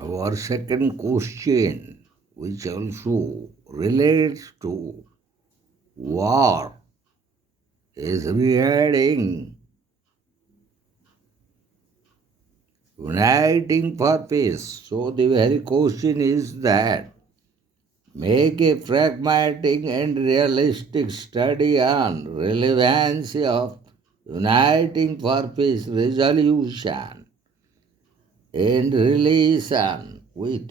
Our second question, which also relates to war, is regarding uniting purpose. So the very question is that make a pragmatic and realistic study on relevancy of uniting purpose resolution in relation with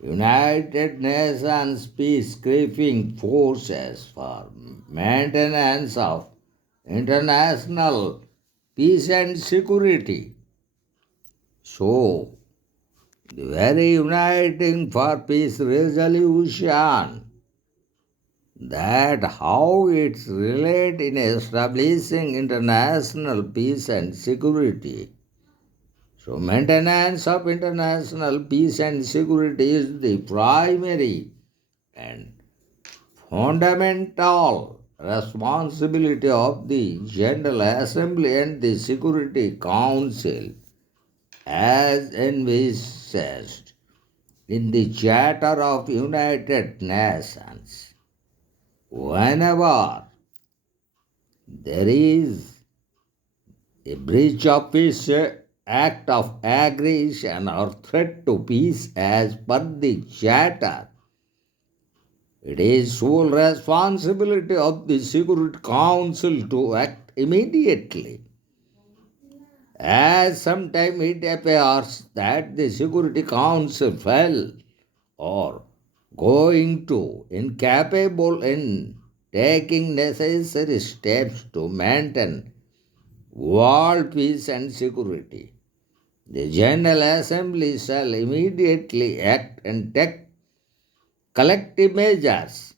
United Nations peacekeeping forces for maintenance of international peace and security. So, the very uniting for peace resolution, that how it's relate in establishing international peace and security. So maintenance of international peace and security is the primary and fundamental responsibility of the General Assembly and the Security Council as envisaged in the Charter of United Nations. Whenever there is a breach of peace, act of aggression or threat to peace as per the Charter, it is sole responsibility of the Security Council to act immediately. As sometimes it appears that the Security Council fell or going to incapable in taking necessary steps to maintain world peace and security. The General Assembly shall immediately act and take collective measures.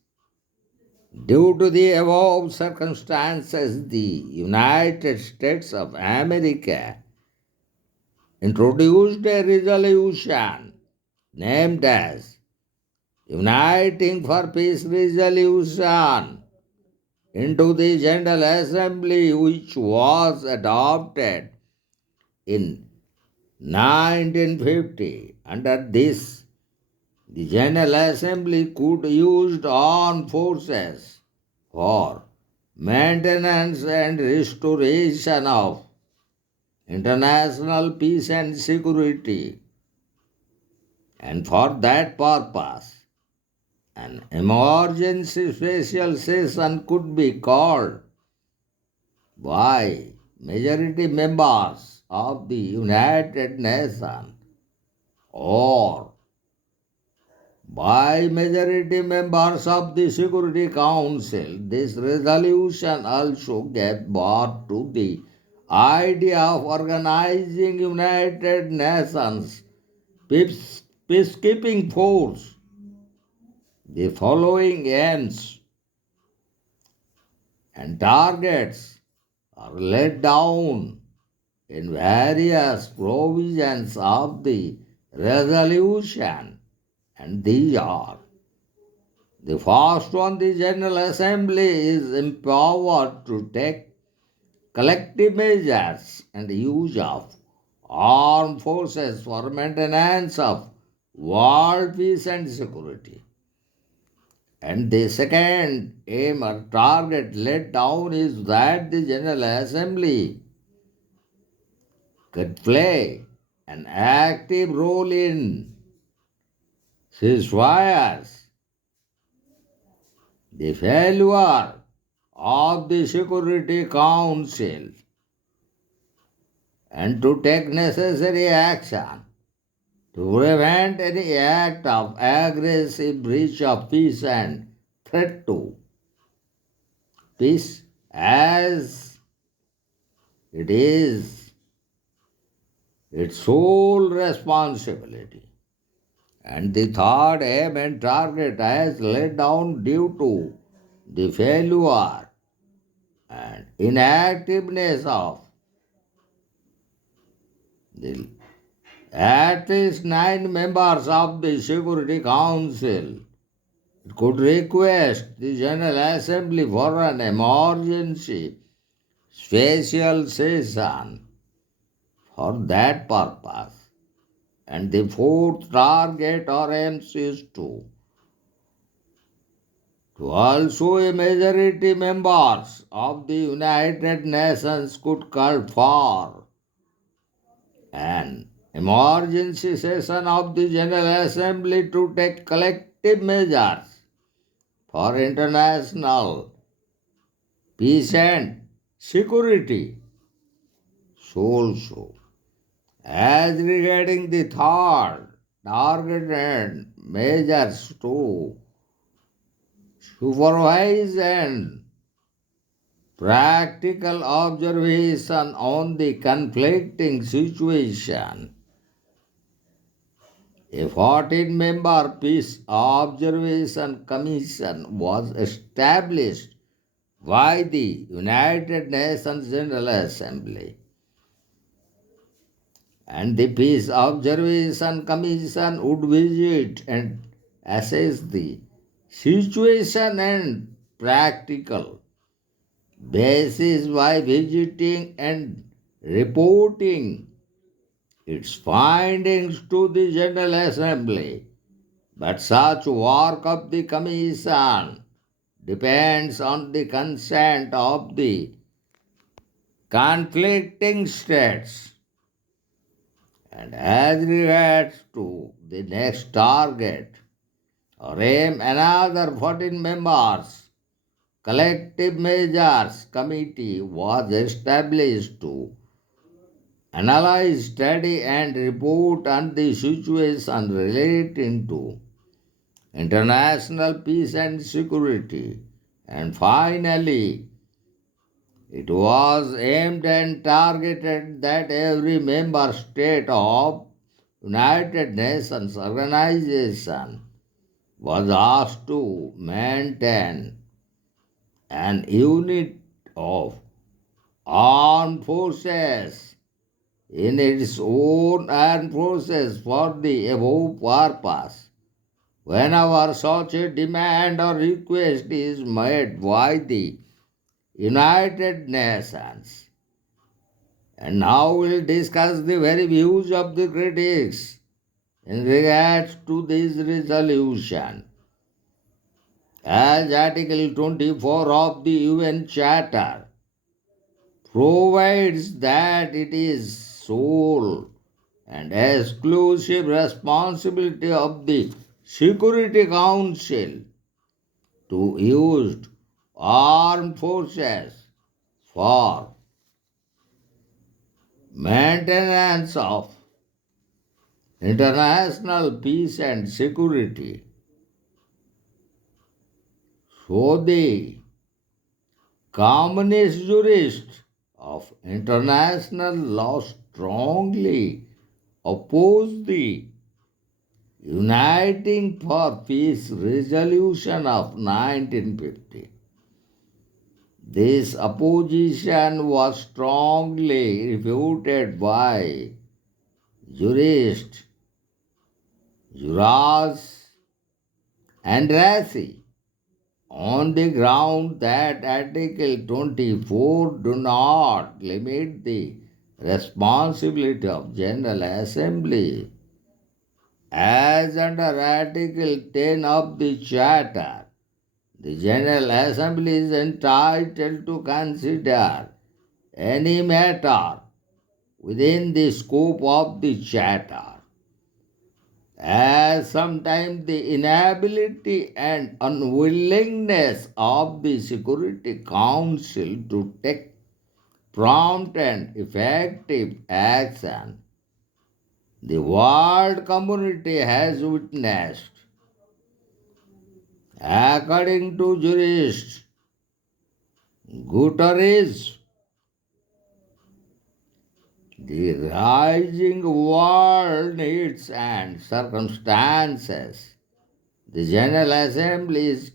Due to the above circumstances, the United States of America introduced a resolution named as Uniting for Peace Resolution into the General Assembly, which was adopted in 1950. Under this, the General Assembly could use armed forces for maintenance and restoration of international peace and security, and for that purpose an emergency special session could be called by majority members of the United Nations or by majority members of the Security Council. This resolution also gave birth to the idea of organizing United Nations peacekeeping force. The following aims and targets are laid down in various provisions of the resolution, and these are: the first one, the General Assembly is empowered to take collective measures and use of armed forces for maintenance of world peace and security. And the second aim or target laid down is that the General Assembly could play an active role in ceasefires. The failure of the Security Council and to take necessary action to prevent any act of aggressive breach of peace and threat to peace, as it is its sole responsibility. And the third aim and target as laid down due to the failure and inactiveness of the at least 9 members of the Security Council could request the General Assembly for an emergency special session for that purpose. And the fourth target or aims is to also a majority members of the United Nations could call for an emergency session of the General Assembly to take collective measures for international peace and security. So also, as regarding the third target and measures to supervise and practical observation on the conflicting situation. A 14-member Peace Observation Commission was established by the United Nations General Assembly. And the Peace Observation Commission would visit and assess the situation and practical basis by visiting and reporting its findings to the General Assembly. But such work of the Commission depends on the consent of the conflicting states. And as regards to the next target or aim, another 14 members collective measures committee was established to analyze, study, and report on the situation relating to international peace and security. And finally, it was aimed and targeted that every member state of United Nations organization was asked to maintain an unit of armed forces in its own armed forces for the above purpose. Whenever such a demand or request is made by the United Nations. And now we'll discuss the very views of the critics in regards to this resolution. As Article 24 of the UN Charter provides that it is sole and exclusive responsibility of the Security Council to use armed forces for maintenance of international peace and security. So the communist jurists of international law strongly oppose the Uniting for Peace resolution of 1950. This opposition was strongly refuted by jurists Juras and Rassi on the ground that Article 24 do not limit the responsibility of General Assembly as under Article 10 of the Charter. The General Assembly is entitled to consider any matter within the scope of the Charter, as sometimes the inability and unwillingness of the Security Council to take prompt and effective action the world community has witnessed. According to jurist Guterres, the rising world needs and circumstances, the General Assembly is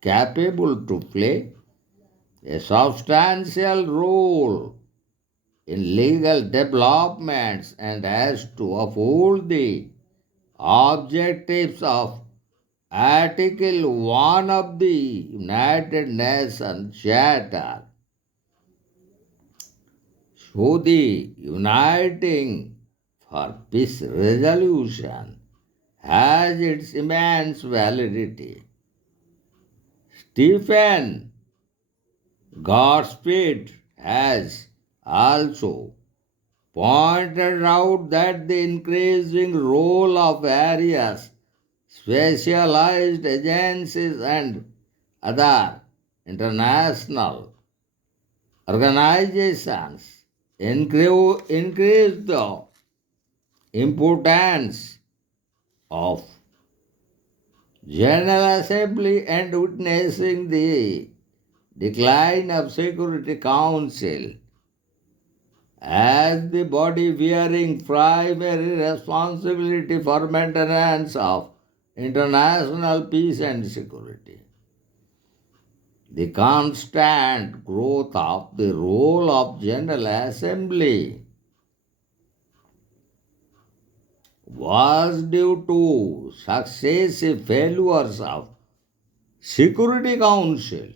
capable to play a substantial role in legal developments and has to uphold the objectives of Article 1 of the United Nations Charter. So the uniting for peace resolution has its immense validity. Stephen Godspeed has also pointed out that the increasing role of various specialized agencies and other international organizations increase the importance of General Assembly and witnessing the decline of Security Council as the body bearing primary responsibility for maintenance of international peace and security. The constant growth of the role of General Assembly was due to successive failures of Security Council.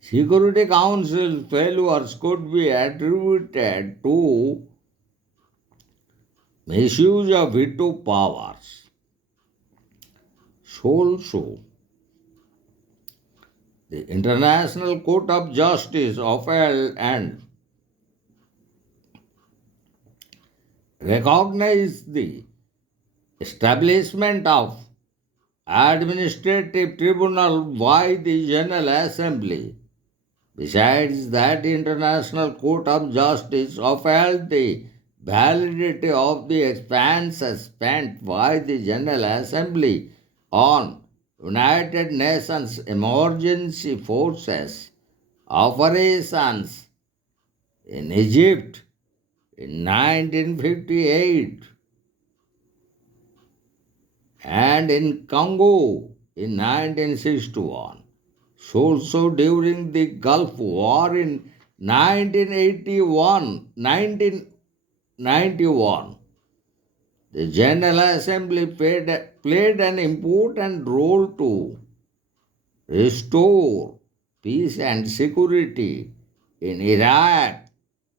Security Council failures could be attributed to misuse of veto powers. Also, the International Court of Justice upheld and recognized the establishment of administrative tribunal by the General Assembly. Besides that, the International Court of Justice upheld the validity of the expenses spent by the General Assembly on United Nations emergency forces operations in Egypt in 1958 and in Congo in 1961. Also during the Gulf War in 1991, the General Assembly played an important role to restore peace and security in Iraq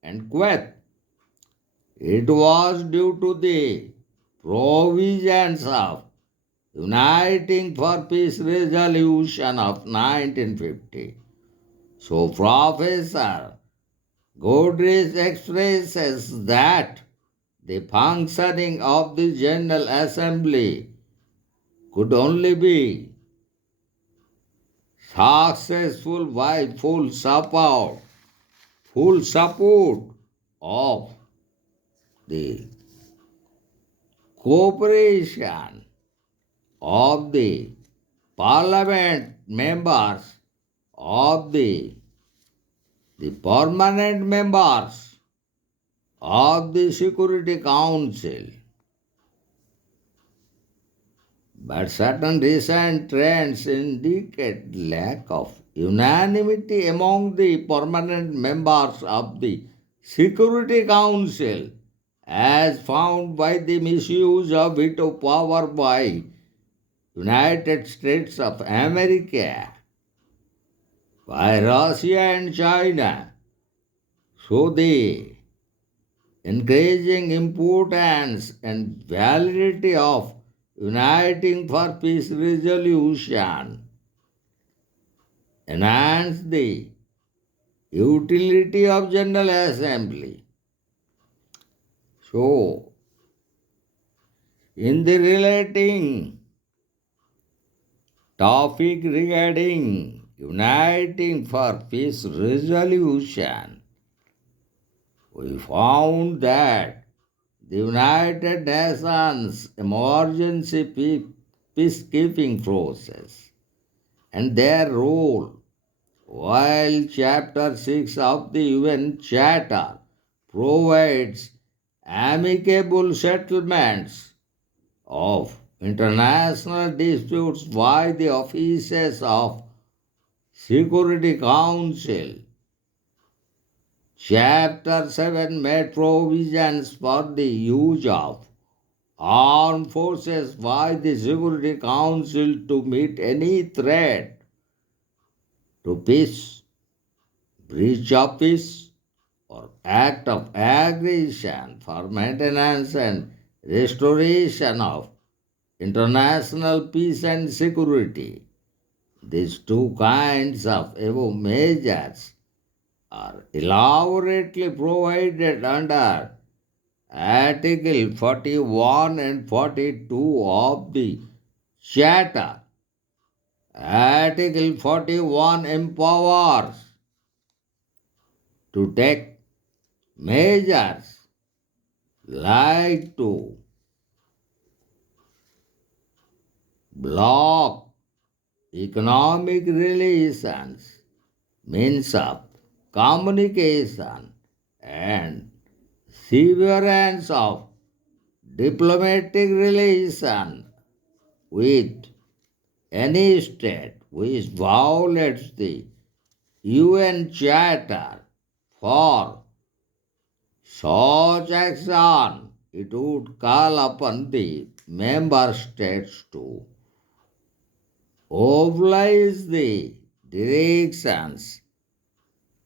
and Kuwait. It was due to the provisions of Uniting for Peace Resolution of 1950. So Professor Godrej expresses that the functioning of the General Assembly could only be successful by full support of the cooperation of the parliament members of the permanent members of the Security Council. But certain recent trends indicate lack of unanimity among the permanent members of the Security Council as found by the misuse of veto power by United States of America, by Russia and China. So the increasing importance and validity of Uniting for Peace resolution enhance the utility of General Assembly. So, in the relating topic regarding Uniting for Peace resolution, we found that the United Nations emergency peacekeeping process and their role, while Chapter 6 of the UN Charter provides amicable settlements of international disputes by the offices of Security Council. Chapter 7 made provisions for the use of armed forces by the Security Council to meet any threat to peace, breach of peace, or act of aggression for maintenance and restoration of international peace and security. These two kinds of above measures are elaborately provided under Article 41 and 42 of the Charter. Article 41 empowers to take measures like to block economic relations, means of communication, and severance of diplomatic relation with any state which violates the UN Charter. For such action, it would call upon the member states to oblige the directions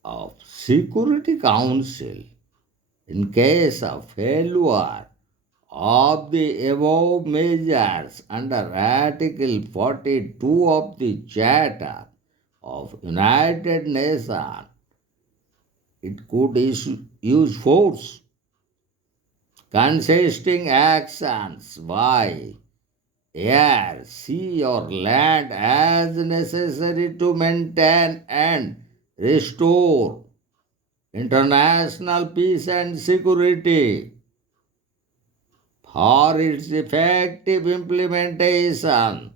of Security Council in case of failure of the above measures under Article 42 of the Charter of United Nations. It could use force consisting actions by air, sea, or land as necessary to maintain and restore international peace and security. For its effective implementation,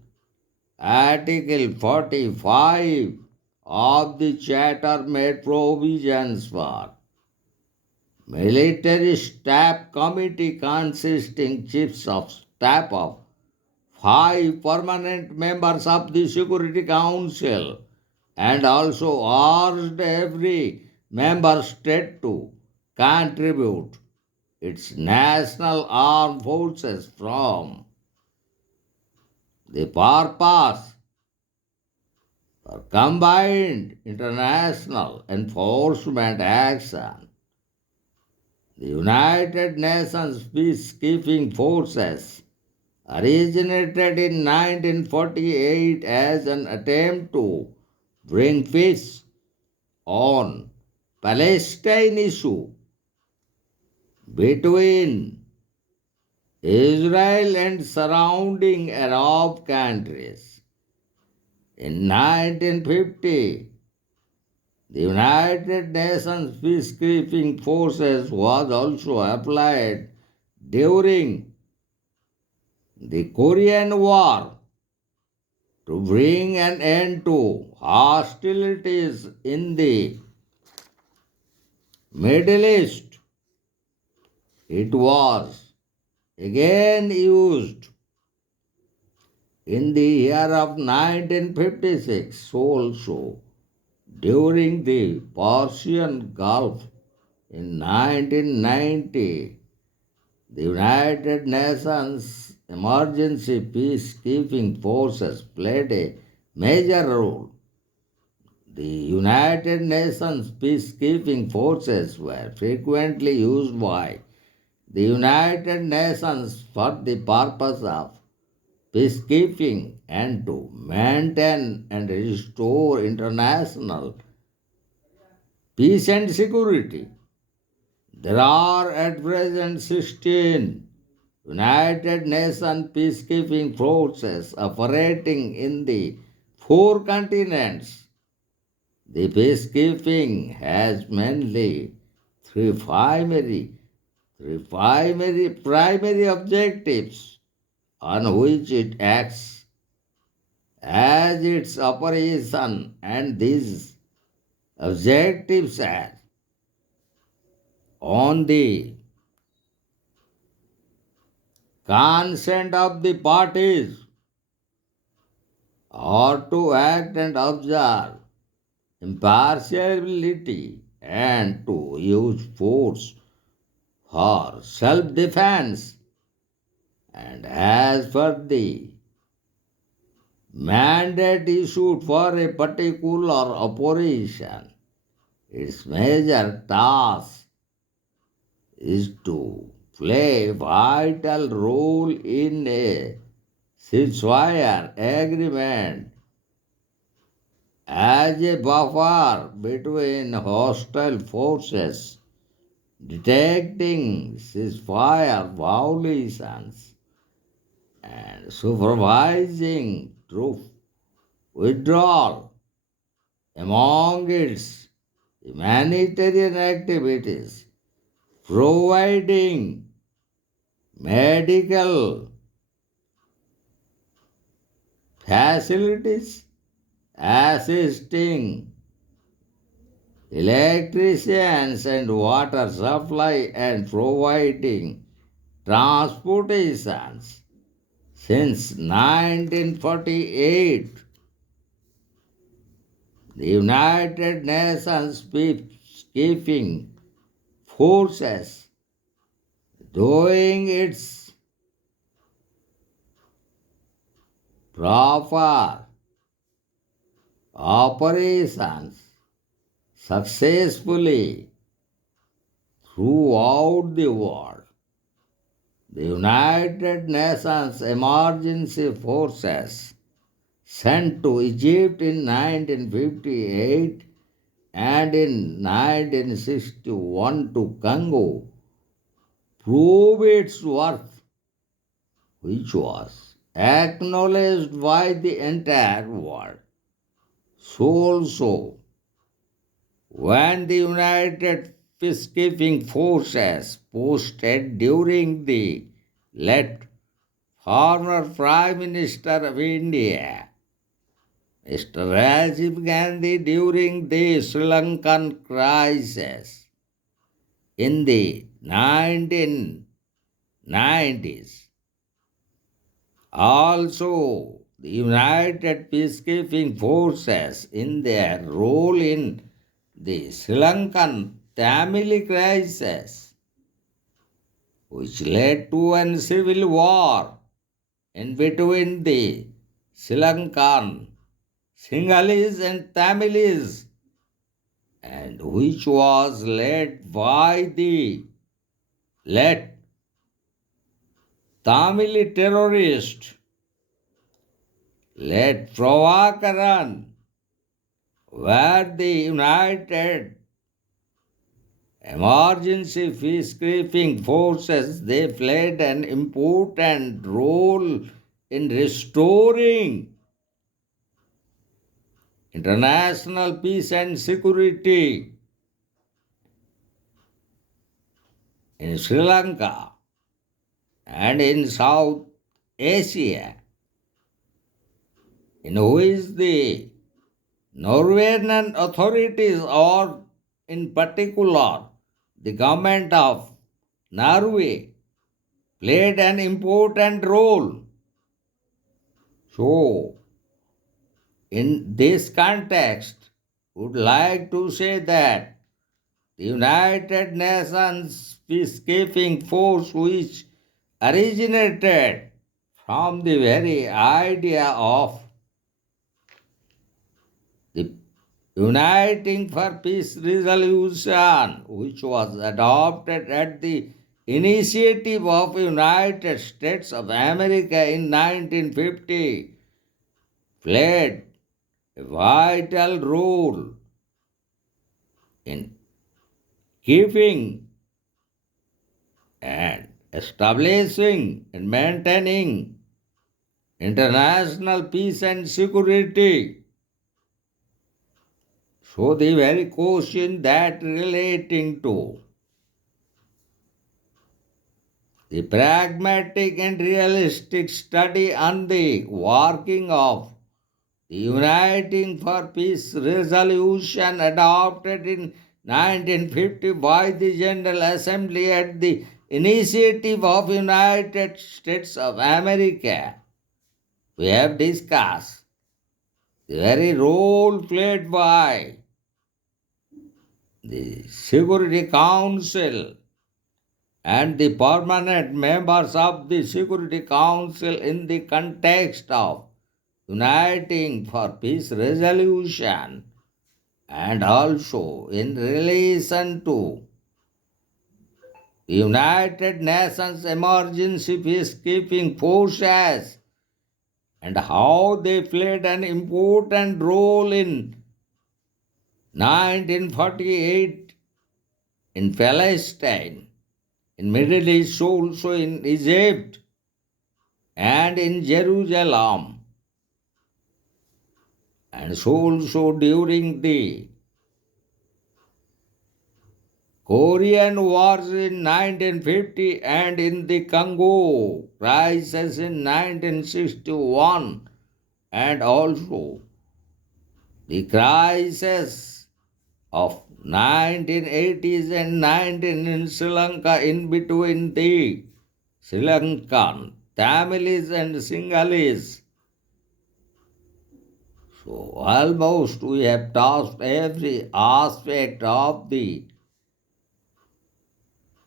Article 45 of the Charter made provisions for military staff committee consisting chiefs of staff of five permanent members of the Security Council, and also urged every member state to contribute its national armed forces from the purpose for combined international enforcement action. The United Nations peacekeeping forces originated in 1948 as an attempt to bring peace on Palestine issue between Israel and surrounding Arab countries. In 1950, the United Nations peacekeeping forces was also applied during the Korean War to bring an end to hostilities in the Middle East. It was again used in the year of 1956 also during the Persian Gulf in 1990. The United Nations emergency peacekeeping forces played a major role. The United Nations peacekeeping forces were frequently used by the United Nations for the purpose of peacekeeping and to maintain and restore international peace and security. There are at present 16 United Nations peacekeeping forces operating in the four continents. The peacekeeping has mainly three primary objectives on which it acts as its operation, and these objectives are on the consent of the parties, or to act and observe impartiality, and to use force for self-defense, and as per the mandate issued for a particular operation, its major task is to play a vital role in a ceasefire agreement as a buffer between hostile forces, detecting ceasefire violations and supervising troop withdrawal among its humanitarian activities, providing medical facilities, assisting electricians and water supply, and providing transportations. Since 1948, the United Nations peacekeeping forces doing its proper operations successfully throughout the world. The United Nations Emergency Forces sent to Egypt in 1958 and in 1961 to Congo prove its worth, which was acknowledged by the entire world. So also, when the United Peacekeeping Forces posted during the late former Prime Minister of India, Mr. Rajiv Gandhi, during the Sri Lankan crisis in the 1990s. Also, the United Peacekeeping Forces in their role in the Sri Lankan Tamil crisis, which led to a civil war in between the Sri Lankan Sinhalese and Tamilis, and which was led by the late Tamil terrorist led Pravakaran, where the United Emergency Peacekeeping Forces they played an important role in restoring international peace and security in Sri Lanka and in South Asia, in which the Norwegian authorities, or in particular the government of Norway, played an important role. So, in this context, would like to say that the United Nations peacekeeping force, which originated from the very idea of the Uniting for Peace resolution, which was adopted at the initiative of United States of America in 1950, played a vital role in keeping and establishing and maintaining international peace and security. So the very question that relating to the pragmatic and realistic study on the working of the Uniting for Peace resolution adopted in 1950 by the General Assembly at the initiative of United States of America. We have discussed the very role played by the Security Council and the permanent members of the Security Council in the context of uniting for peace resolution, and also in relation to The United Nations Emergency Peacekeeping Forces and how they played an important role in 1948 in Palestine, in Middle East, also in Egypt and in Jerusalem, and so also during the Korean Wars in 1950 and in the Congo crisis in 1961, and also the crisis of 1980s and 19 in Sri Lanka, in between the Sri Lankan Tamilis and Sinhalese. So almost we have touched every aspect of the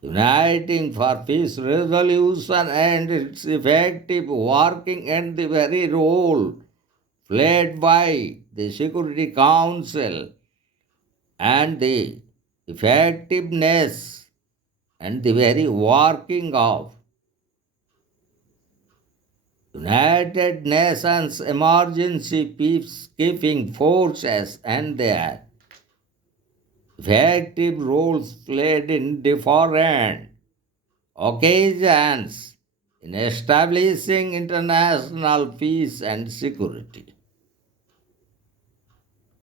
uniting for peace resolution and its effective working, and the very role played by the Security Council and the effectiveness and the very working of United Nations Emergency Peacekeeping Forces and their effective roles played in different occasions in establishing international peace and security.